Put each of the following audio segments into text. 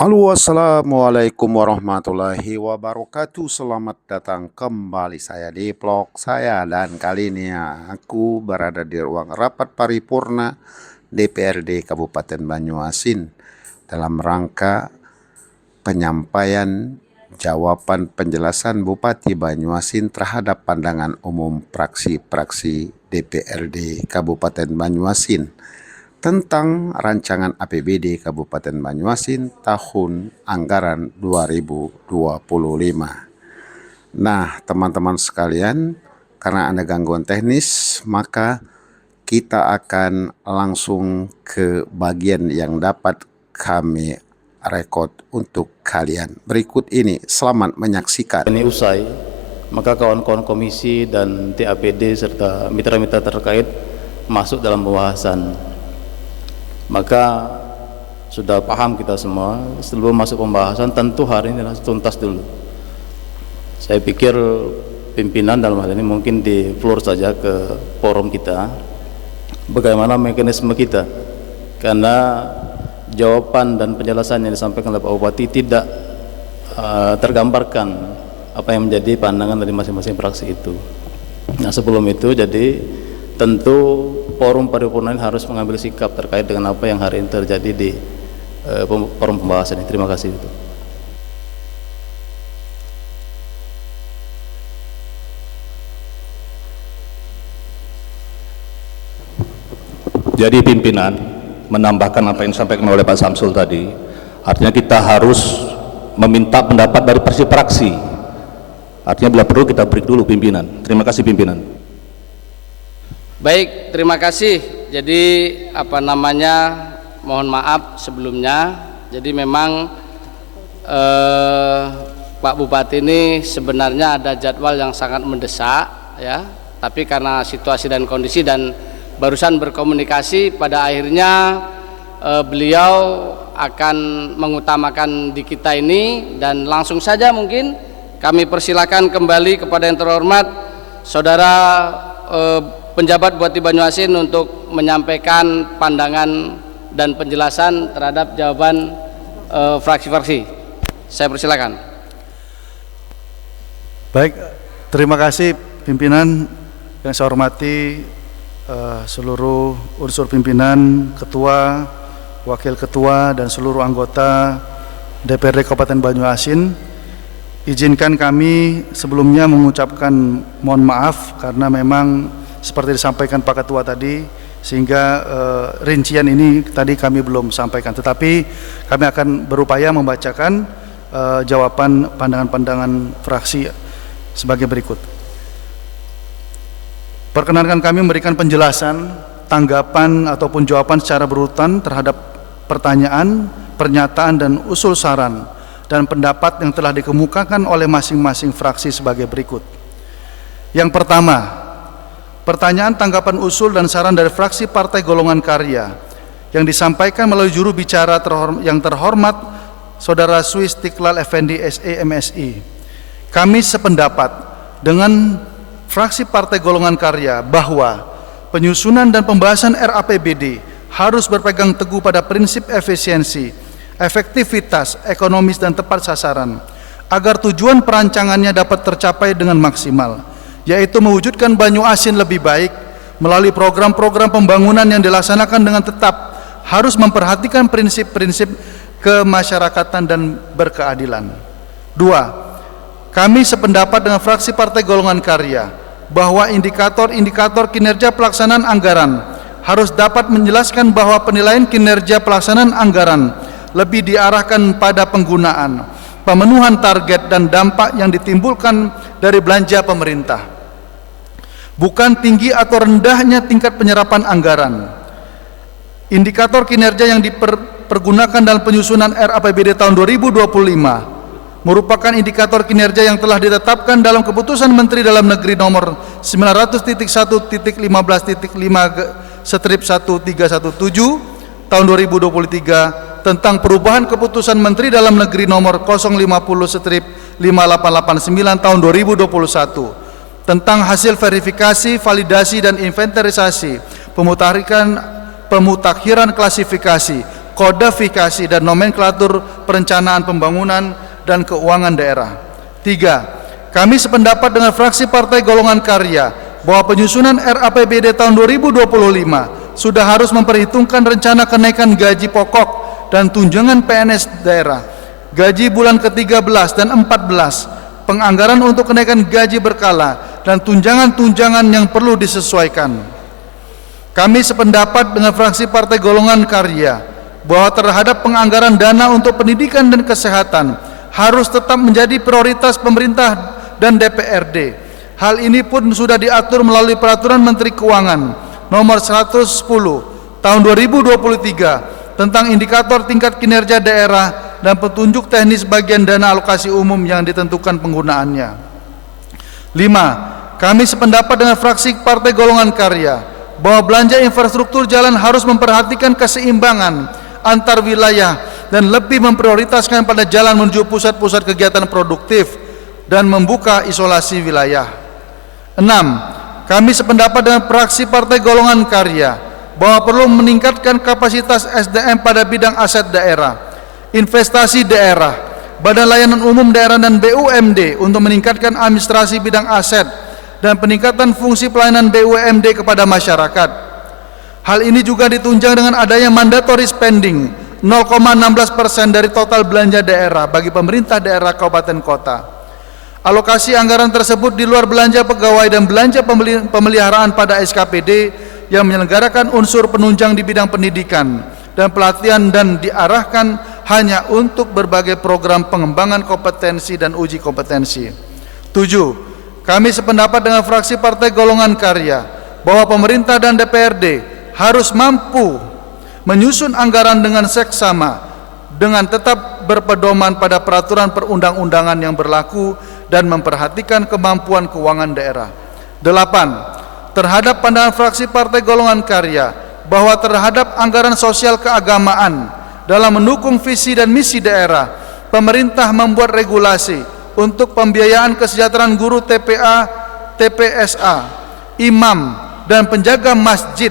Halo, assalamualaikum warahmatullahi wabarakatuh. Selamat datang kembali saya di vlog saya, dan kali ini aku berada di ruang rapat paripurna DPRD Kabupaten Banyuasin dalam rangka penyampaian jawaban penjelasan Bupati Banyuasin terhadap pandangan umum fraksi-fraksi DPRD Kabupaten Banyuasin tentang rancangan APBD Kabupaten Banyuasin tahun anggaran 2025. Nah, teman-teman sekalian, karena ada gangguan teknis, maka kita akan langsung ke bagian yang dapat kami rekod untuk kalian. Berikut ini, selamat menyaksikan. Ini usai, maka kawan-kawan komisi dan TAPD serta mitra-mitra terkait masuk dalam pembahasan. Maka sudah paham kita semua, sebelum masuk pembahasan tentu hari ini tuntas dulu. Saya pikir pimpinan dalam hal ini mungkin di floor saja ke forum kita, bagaimana mekanisme kita, karena jawaban dan penjelasan yang disampaikan oleh Pak Bupati tidak tergambarkan apa yang menjadi pandangan dari masing-masing fraksi itu. Nah, sebelum itu jadi tentu forum paripurna ini harus mengambil sikap terkait dengan apa yang hari ini terjadi di forum pembahasan ini. Terima kasih. Jadi pimpinan menambahkan apa yang disampaikan oleh Pak Samsul tadi, artinya kita harus meminta pendapat dari fraksi. Artinya bila perlu kita break dulu pimpinan. Terima kasih pimpinan. Baik, terima kasih. Jadi mohon maaf sebelumnya. Jadi memang Pak Bupati ini sebenarnya ada jadwal yang sangat mendesak ya. Tapi karena situasi dan kondisi dan barusan berkomunikasi, pada akhirnya beliau akan mengutamakan di kita ini, dan langsung saja mungkin kami persilakan kembali kepada yang terhormat Saudara penjabat Bupati Banyuasin untuk menyampaikan pandangan dan penjelasan terhadap jawaban fraksi-fraksi. Saya persilakan. Baik, terima kasih pimpinan. Yang saya hormati seluruh unsur pimpinan, ketua, wakil ketua, dan seluruh anggota DPRD Kabupaten Banyuasin. Izinkan kami sebelumnya mengucapkan mohon maaf karena memang seperti disampaikan Pak Ketua tadi, sehingga rincian ini tadi kami belum sampaikan, tetapi kami akan berupaya membacakan jawaban pandangan-pandangan fraksi sebagai berikut. Perkenankan kami memberikan penjelasan, tanggapan ataupun jawaban secara berurutan terhadap pertanyaan, pernyataan dan usul saran dan pendapat yang telah dikemukakan oleh masing-masing fraksi sebagai berikut. Yang pertama, pertanyaan, tanggapan, usul dan saran dari fraksi Partai Golongan Karya yang disampaikan melalui juru bicara yang terhormat Saudara Swi Istiqlal Effendi SE MSI. Kami sependapat dengan fraksi Partai Golongan Karya bahwa penyusunan dan pembahasan RAPBD harus berpegang teguh pada prinsip efisiensi, efektivitas, ekonomis dan tepat sasaran agar tujuan perancangannya dapat tercapai dengan maksimal, yaitu mewujudkan Banyuasin lebih baik melalui program-program pembangunan yang dilaksanakan dengan tetap harus memperhatikan prinsip-prinsip kemasyarakatan dan berkeadilan. 2. Kami sependapat dengan fraksi Partai Golongan Karya bahwa indikator-indikator kinerja pelaksanaan anggaran harus dapat menjelaskan bahwa penilaian kinerja pelaksanaan anggaran lebih diarahkan pada penggunaan, pemenuhan target dan dampak yang ditimbulkan dari belanja pemerintah, bukan tinggi atau rendahnya tingkat penyerapan anggaran. Indikator kinerja yang dipergunakan dalam penyusunan RAPBD tahun 2025 merupakan indikator kinerja yang telah ditetapkan dalam Keputusan Menteri Dalam Negeri nomor 900.1.15/1317 tahun 2023 tentang perubahan Keputusan Menteri Dalam Negeri nomor 050/5889 tahun 2021 tentang hasil verifikasi, validasi dan inventarisasi pemutakhiran klasifikasi, kodifikasi dan nomenklatur perencanaan pembangunan dan keuangan daerah. 3. Kami sependapat dengan fraksi Partai Golongan Karya bahwa penyusunan RAPBD tahun 2025 sudah harus memperhitungkan rencana kenaikan gaji pokok dan tunjangan PNS daerah, gaji bulan ke-13 dan 14, penganggaran untuk kenaikan gaji berkala, dan tunjangan-tunjangan yang perlu disesuaikan. Kami sependapat dengan fraksi Partai Golongan Karya bahwa terhadap penganggaran dana untuk pendidikan dan kesehatan harus tetap menjadi prioritas pemerintah dan DPRD. Hal ini pun sudah diatur melalui Peraturan Menteri Keuangan Nomor 110 Tahun 2023 tentang indikator tingkat kinerja daerah dan petunjuk teknis bagian dana alokasi umum yang ditentukan penggunaannya. 5. Kami sependapat dengan fraksi Partai Golongan Karya bahwa belanja infrastruktur jalan harus memperhatikan keseimbangan antar wilayah dan lebih memprioritaskan pada jalan menuju pusat-pusat kegiatan produktif dan membuka isolasi wilayah. 6. Kami sependapat dengan fraksi Partai Golongan Karya bahwa perlu meningkatkan kapasitas SDM pada bidang aset daerah, investasi daerah, Badan Layanan Umum Daerah dan BUMD untuk meningkatkan administrasi bidang aset dan peningkatan fungsi pelayanan BUMD kepada masyarakat. Hal ini juga ditunjang dengan adanya mandatory spending 0,16% dari total belanja daerah bagi pemerintah daerah kabupaten kota. Alokasi anggaran tersebut di luar belanja pegawai dan belanja pemeliharaan pada SKPD yang menyelenggarakan unsur penunjang di bidang pendidikan dan pelatihan dan diarahkan hanya untuk berbagai program pengembangan kompetensi dan uji kompetensi. 7. Kami sependapat dengan fraksi Partai Golongan Karya bahwa pemerintah dan DPRD harus mampu menyusun anggaran dengan seksama dengan tetap berpedoman pada peraturan perundang-undangan yang berlaku dan memperhatikan kemampuan keuangan daerah. 8. Terhadap pandangan fraksi Partai Golongan Karya bahwa terhadap anggaran sosial keagamaan dalam mendukung visi dan misi daerah, pemerintah membuat regulasi untuk pembiayaan kesejahteraan guru TPA, TPSA, imam, dan penjaga masjid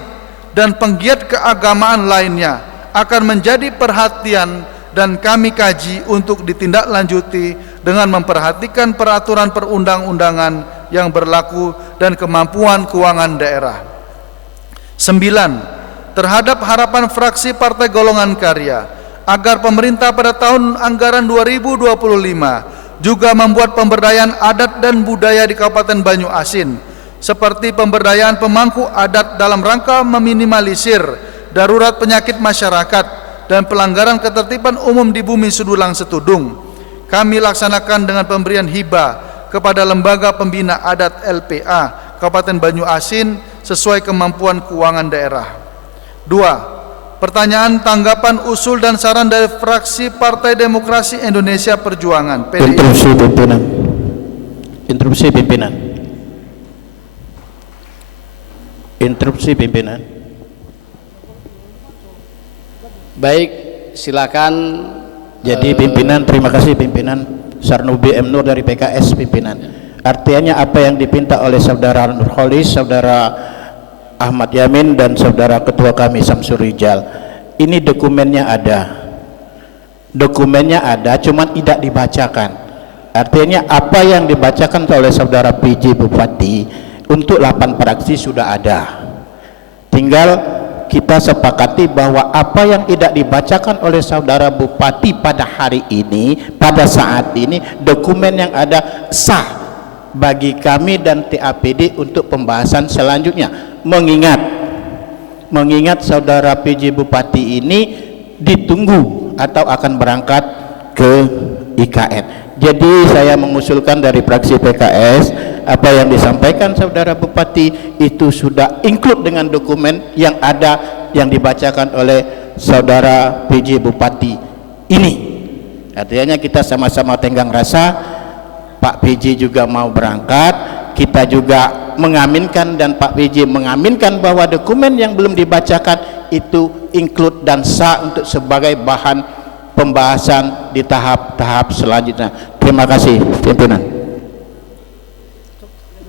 dan penggiat keagamaan lainnya akan menjadi perhatian dan kami kaji untuk ditindaklanjuti dengan memperhatikan peraturan perundang-undangan yang berlaku dan kemampuan keuangan daerah. 9. Terhadap harapan fraksi Partai Golongan Karya agar pemerintah pada tahun anggaran 2025 juga membuat pemberdayaan adat dan budaya di Kabupaten Banyuasin seperti pemberdayaan pemangku adat dalam rangka meminimalisir darurat penyakit masyarakat dan pelanggaran ketertiban umum di Bumi Sudulang Setudung. Kami laksanakan dengan pemberian hibah kepada Lembaga Pembina Adat LPA Kabupaten Banyuasin sesuai kemampuan keuangan daerah. 2. Pertanyaan, tanggapan, usul dan saran dari fraksi Partai Demokrasi Indonesia Perjuangan PDI. Interupsi pimpinan. Interupsi pimpinan. Interupsi pimpinan. Baik, silakan. Jadi pimpinan, terima kasih pimpinan. Sarnubi M. Nur dari PKS pimpinan. Artinya apa yang dipinta oleh saudara Nurholis, saudara Ahmad Yamin dan saudara ketua kami Samsur Rijal, ini dokumennya ada. Dokumennya ada, cuman tidak dibacakan. Artinya apa yang dibacakan oleh saudara PJ Bupati untuk 8 fraksi sudah ada. Tinggal kita sepakati bahwa apa yang tidak dibacakan oleh saudara Bupati pada hari ini, pada saat ini, dokumen yang ada sah bagi kami dan TAPD untuk pembahasan selanjutnya. Mengingat saudara PJ Bupati ini ditunggu atau akan berangkat ke IKN. Jadi saya mengusulkan dari fraksi PKS, apa yang disampaikan saudara Bupati itu sudah include dengan dokumen yang ada yang dibacakan oleh saudara PJ Bupati ini. Artinya kita sama-sama tenggang rasa, Pak PJ juga mau berangkat, kita juga mengaminkan dan Pak PJ mengaminkan bahwa dokumen yang belum dibacakan itu include dan sah untuk sebagai bahan pembahasan di tahap-tahap selanjutnya. Terima kasih pimpinan.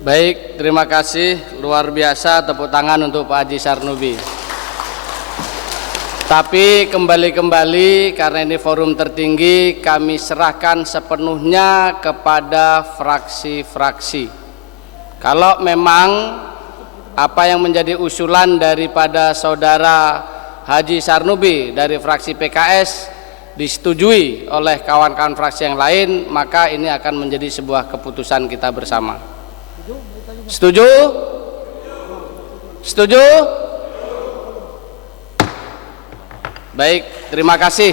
Baik, terima kasih. Luar biasa, tepuk tangan untuk Pak Haji Sarnubi. Tapi kembali karena ini forum tertinggi, kami serahkan sepenuhnya kepada fraksi-fraksi. Kalau memang apa yang menjadi usulan daripada saudara Haji Sarnubi dari fraksi PKS disetujui oleh kawan-kawan fraksi yang lain, maka ini akan menjadi sebuah keputusan kita bersama. Setuju? Setuju? Baik, terima kasih.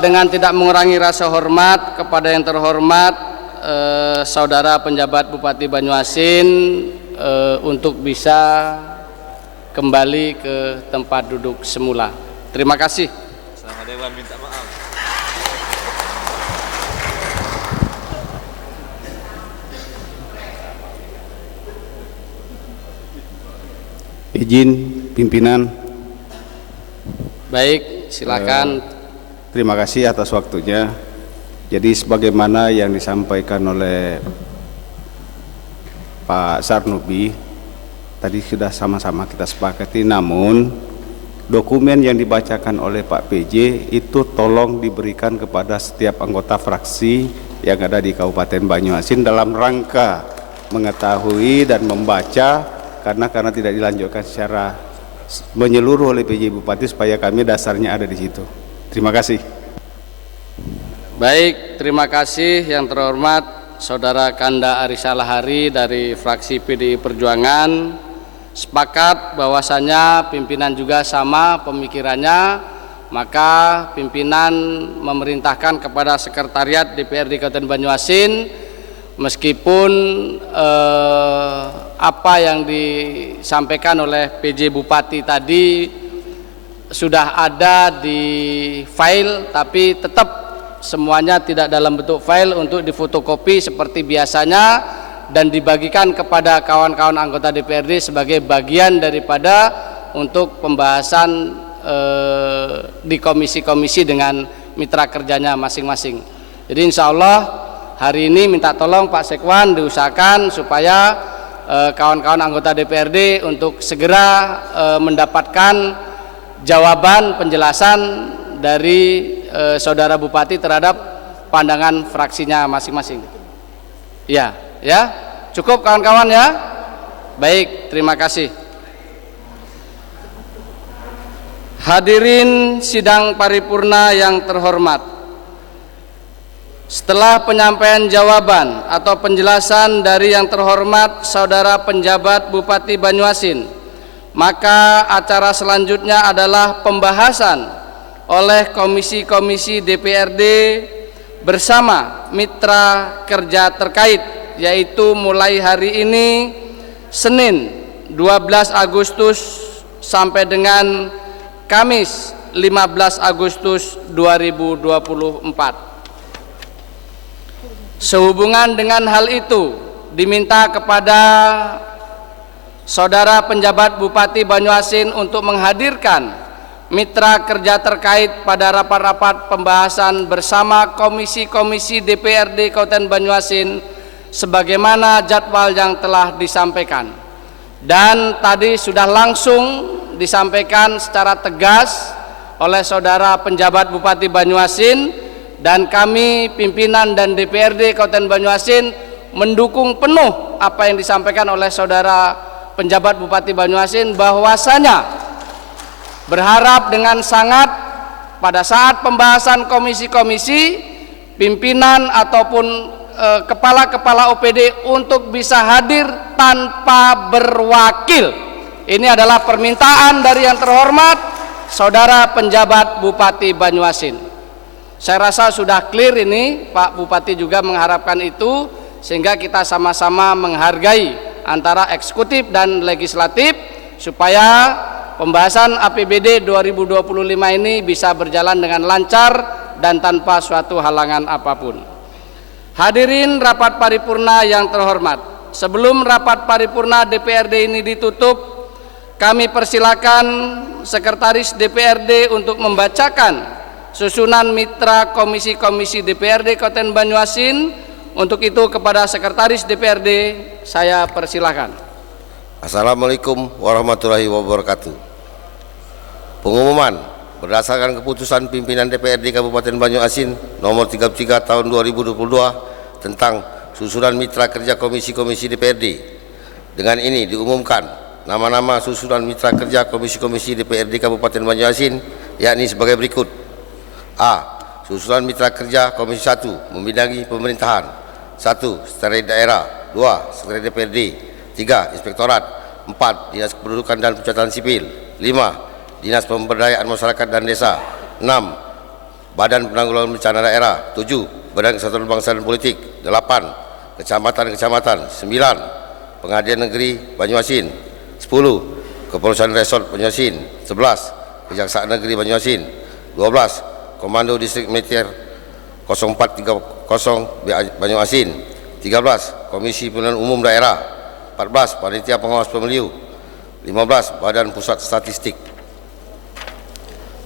Dengan tidak mengurangi rasa hormat kepada yang terhormat saudara penjabat Bupati Banyuasin untuk bisa kembali ke tempat duduk semula. Terima kasih. Sama Dewan minta maaf. Izin pimpinan. Baik, silakan. Terima kasih atas waktunya. Jadi sebagaimana yang disampaikan oleh Pak Sarnubi tadi sudah sama-sama kita sepakati, namun dokumen yang dibacakan oleh Pak PJ itu tolong diberikan kepada setiap anggota fraksi yang ada di Kabupaten Banyuasin dalam rangka mengetahui dan membaca, karena tidak dilanjutkan secara menyeluruh oleh PJ Bupati supaya kami dasarnya ada di situ. Terima kasih. Baik, terima kasih yang terhormat Saudara Kanda Arisa Lahari dari fraksi PDI Perjuangan. Sepakat bahwasanya pimpinan juga sama pemikirannya, maka pimpinan memerintahkan kepada Sekretariat DPRD Kabupaten Banyuasin, meskipun apa yang disampaikan oleh PJ Bupati tadi sudah ada di file, tapi tetap semuanya tidak dalam bentuk file untuk difotokopi seperti biasanya dan dibagikan kepada kawan-kawan anggota DPRD sebagai bagian daripada untuk pembahasan di komisi-komisi dengan mitra kerjanya masing-masing. Jadi insya Allah hari ini minta tolong Pak Sekwan diusahakan supaya kawan-kawan anggota DPRD untuk segera mendapatkan jawaban penjelasan dari saudara Bupati terhadap pandangan fraksinya masing-masing. Ya, cukup kawan-kawan ya. Baik, terima kasih. Hadirin sidang paripurna yang terhormat, setelah penyampaian jawaban atau penjelasan dari yang terhormat saudara penjabat Bupati Banyuasin, maka acara selanjutnya adalah pembahasan oleh komisi-komisi DPRD bersama mitra kerja terkait, yaitu mulai hari ini Senin 12 Agustus sampai dengan Kamis 15 Agustus 2024. Sehubungan dengan hal itu, diminta kepada saudara penjabat Bupati Banyuasin untuk menghadirkan mitra kerja terkait pada rapat-rapat pembahasan bersama komisi-komisi DPRD Kabupaten Banyuasin sebagaimana jadwal yang telah disampaikan. Dan tadi sudah langsung disampaikan secara tegas oleh saudara penjabat Bupati Banyuasin, dan kami pimpinan dan DPRD Kabupaten Banyuasin mendukung penuh apa yang disampaikan oleh saudara penjabat Bupati Banyuasin, bahwasanya berharap dengan sangat pada saat pembahasan komisi-komisi, pimpinan ataupun kepala-kepala OPD untuk bisa hadir tanpa berwakil. Ini adalah permintaan dari yang terhormat saudara penjabat Bupati Banyuasin. Saya rasa sudah clear ini, Pak Bupati juga mengharapkan itu, sehingga kita sama-sama menghargai antara eksekutif dan legislatif supaya pembahasan APBD 2025 ini bisa berjalan dengan lancar dan tanpa suatu halangan apapun. Hadirin rapat paripurna yang terhormat, sebelum rapat paripurna DPRD ini ditutup, kami persilakan Sekretaris DPRD untuk membacakan susunan mitra komisi-komisi DPRD Kabupaten Banyuasin. Untuk itu kepada Sekretaris DPRD saya persilakan. Assalamualaikum warahmatullahi wabarakatuh. Pengumuman berdasarkan keputusan pimpinan DPRD Kabupaten Banyuasin nomor 33 tahun 2022 tentang susunan mitra kerja komisi-komisi DPRD. Dengan ini diumumkan nama-nama susunan mitra kerja komisi-komisi DPRD Kabupaten Banyuasin yakni sebagai berikut. A. Susunan mitra kerja Komisi 1 membidangi pemerintahan. 1. Sekretariat Daerah. 2. Sekretariat DPRD. 3. Inspektorat. 4. Dinas Kependudukan dan Pencatatan Sipil. 5. Dinas Pemberdayaan Masyarakat dan Desa. 6. Badan Penanggulangan Bencana Daerah. 7. Badan Kesatuan Bangsa dan Politik. 8. Kecamatan-kecamatan. 9. Pengadilan Negeri Banyuasin. 10. Kepolisian Resort Banyuasin. 11. Kejaksaan Negeri Banyuasin. 12. Komando Distrik Militer 0430 Banyuasin. 13. Komisi Pemilihan Umum Daerah. 14. Panitia Pengawas Pemilu. 15. Badan Pusat Statistik.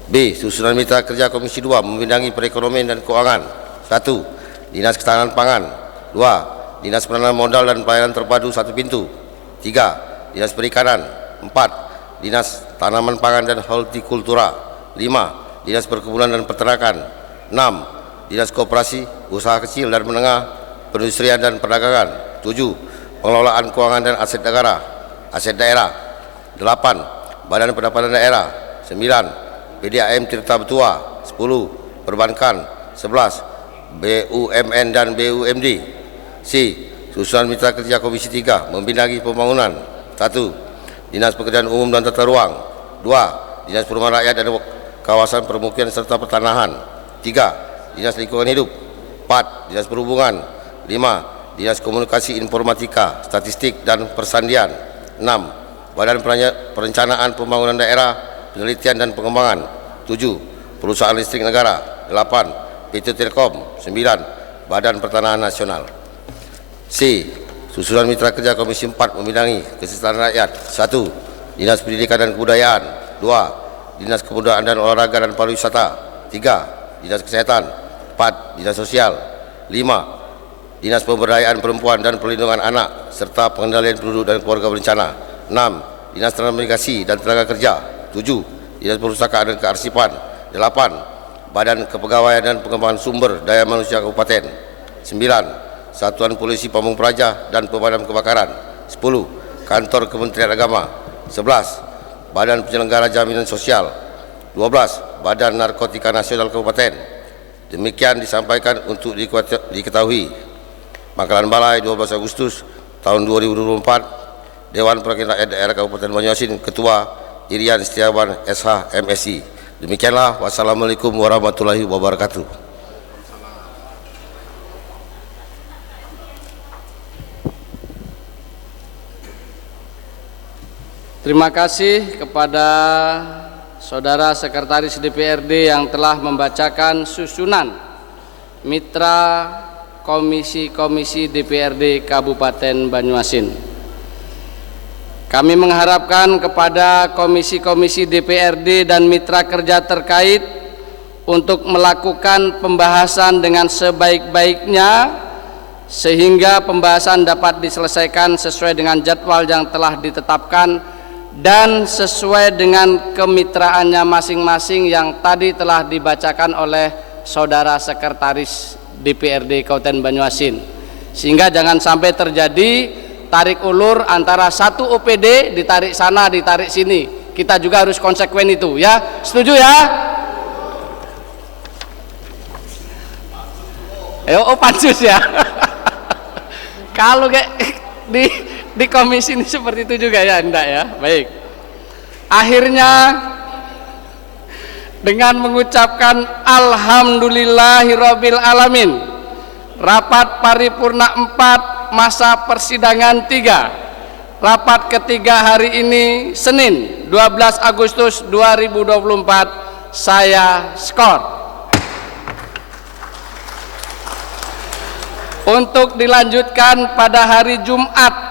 B. Susunan mitra kerja Komisi 2 membidangi perekonomian dan keuangan. 1. Dinas Ketahanan Pangan. 2. Dinas Penanaman Modal dan Pelayanan Terpadu Satu Pintu. 3. Dinas Perikanan. 4. Dinas Tanaman Pangan dan Hortikultura. 5. Dinas Perkebunan dan Peternakan. 6. Dinas Koperasi, Usaha Kecil dan Menengah, Perindustrian dan Perdagangan. 7. Pengelolaan Keuangan dan Aset Negara, Aset Daerah. 8. Badan Pendapatan Daerah. 9. PDAM Tirta Betua. 10. Perbankan. 11. BUMN dan BUMD. C. Susunan mitra kerja Komisi 3 membidangi pembangunan. 1. Dinas Pekerjaan Umum dan Tata Ruang. 2. Dinas Perumahan Rakyat dan Kawasan Permukiman serta Pertanahan. 3. Dinas Lingkungan Hidup. 4. Dinas Perhubungan. 5. Dinas Komunikasi Informatika, Statistik dan Persandian. 6. Badan Perencanaan Pembangunan Daerah, Penelitian dan Pengembangan. 7. Perusahaan Listrik Negara. 8. PT Telkom. 9. Badan Pertanahan Nasional. C. Susunan mitra kerja Komisi 4 membidangi kesejahteraan rakyat. 1. Dinas Pendidikan dan Kebudayaan. 2. Dinas Kebudayaan dan Olahraga dan Pariwisata. 3. Dinas Kesehatan. 4. Dinas Sosial. 5. Dinas Pemberdayaan Perempuan dan Perlindungan Anak serta Pengendalian Penduduk dan Keluarga Berencana. 6. Dinas Transmigrasi dan Tenaga Kerja. 7. Dinas Perpustakaan dan Kearsipan. 8. Badan Kepegawaian dan Pengembangan Sumber Daya Manusia Kabupaten. 9. Satuan Polisi Pamung Praja dan Pemadam Kebakaran. 10. Kantor Kementerian Agama. 11. Badan Penyelenggara Jaminan Sosial. 12. Badan Narkotika Nasional Kabupaten. Demikian disampaikan untuk diketahui. Pangkalan Balai 12 Agustus tahun 2024. Dewan Perwakilan Rakyat Daerah Kabupaten Banyuasin, Ketua Irian Setiawan SH MSI. Demikianlah. Wassalamualaikum warahmatullahi wabarakatuh. Terima kasih kepada Saudara Sekretaris DPRD yang telah membacakan susunan mitra komisi-komisi DPRD Kabupaten Banyuasin. Kami mengharapkan kepada komisi-komisi DPRD dan mitra kerja terkait untuk melakukan pembahasan dengan sebaik-baiknya sehingga pembahasan dapat diselesaikan sesuai dengan jadwal yang telah ditetapkan dan sesuai dengan kemitraannya masing-masing yang tadi telah dibacakan oleh Saudara Sekretaris DPRD Kabupaten Banyuasin, sehingga jangan sampai terjadi tarik ulur antara satu OPD ditarik sana ditarik sini. Kita juga harus konsekuen itu, ya. Setuju ya? Oh pansus ya. Kalau kayak di komisi ini seperti itu juga ya, enggak ya? Baik. Akhirnya dengan mengucapkan alhamdulillahirabbil alamin, rapat paripurna 4 masa persidangan 3, rapat ketiga hari ini Senin 12 Agustus 2024 saya skor. Untuk dilanjutkan pada hari Jumat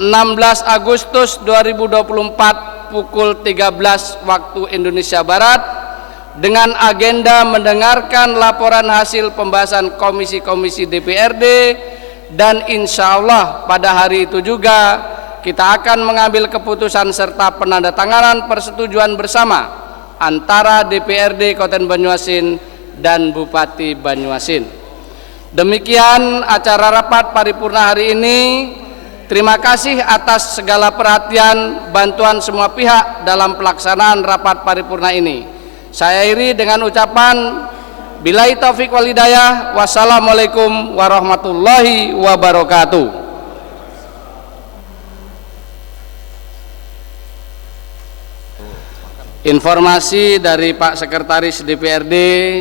16 Agustus 2024 pukul 13 waktu Indonesia Barat dengan agenda mendengarkan laporan hasil pembahasan komisi-komisi DPRD, dan insya Allah pada hari itu juga kita akan mengambil keputusan serta penandatanganan persetujuan bersama antara DPRD Kabupaten Banyuasin dan Bupati Banyuasin. Demikian acara rapat paripurna hari ini. Terima kasih atas segala perhatian, bantuan semua pihak dalam pelaksanaan rapat paripurna ini. Saya akhiri dengan ucapan billahi taufik wal hidayah. Wassalamualaikum warahmatullahi wabarakatuh. Informasi dari Pak Sekretaris DPRD,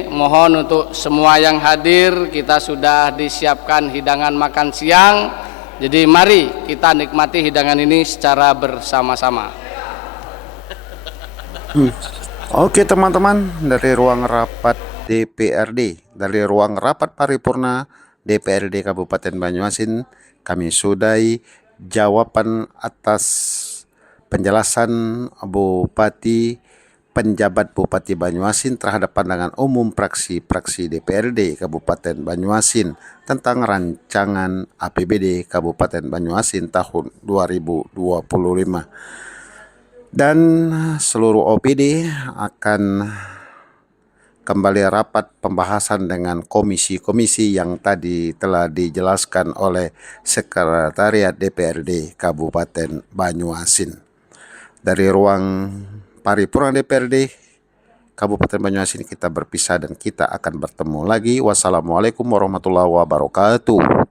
mohon untuk semua yang hadir, kita sudah disiapkan hidangan makan siang. Jadi mari kita nikmati hidangan ini secara bersama-sama. Oke teman-teman, dari ruang rapat DPRD, dari ruang rapat paripurna DPRD Kabupaten Banyuasin, kami sudahi jawaban atas penjelasan Bupati, penjabat Bupati Banyuasin terhadap pandangan umum praksi-praksi DPRD Kabupaten Banyuasin tentang rancangan APBD Kabupaten Banyuasin tahun 2025. Dan seluruh OPD akan kembali rapat pembahasan dengan komisi-komisi yang tadi telah dijelaskan oleh Sekretariat DPRD Kabupaten Banyuasin. Dari ruang paripurna DPRD Kabupaten Banyuasin kita berpisah dan kita akan bertemu lagi. Wassalamualaikum warahmatullahi wabarakatuh.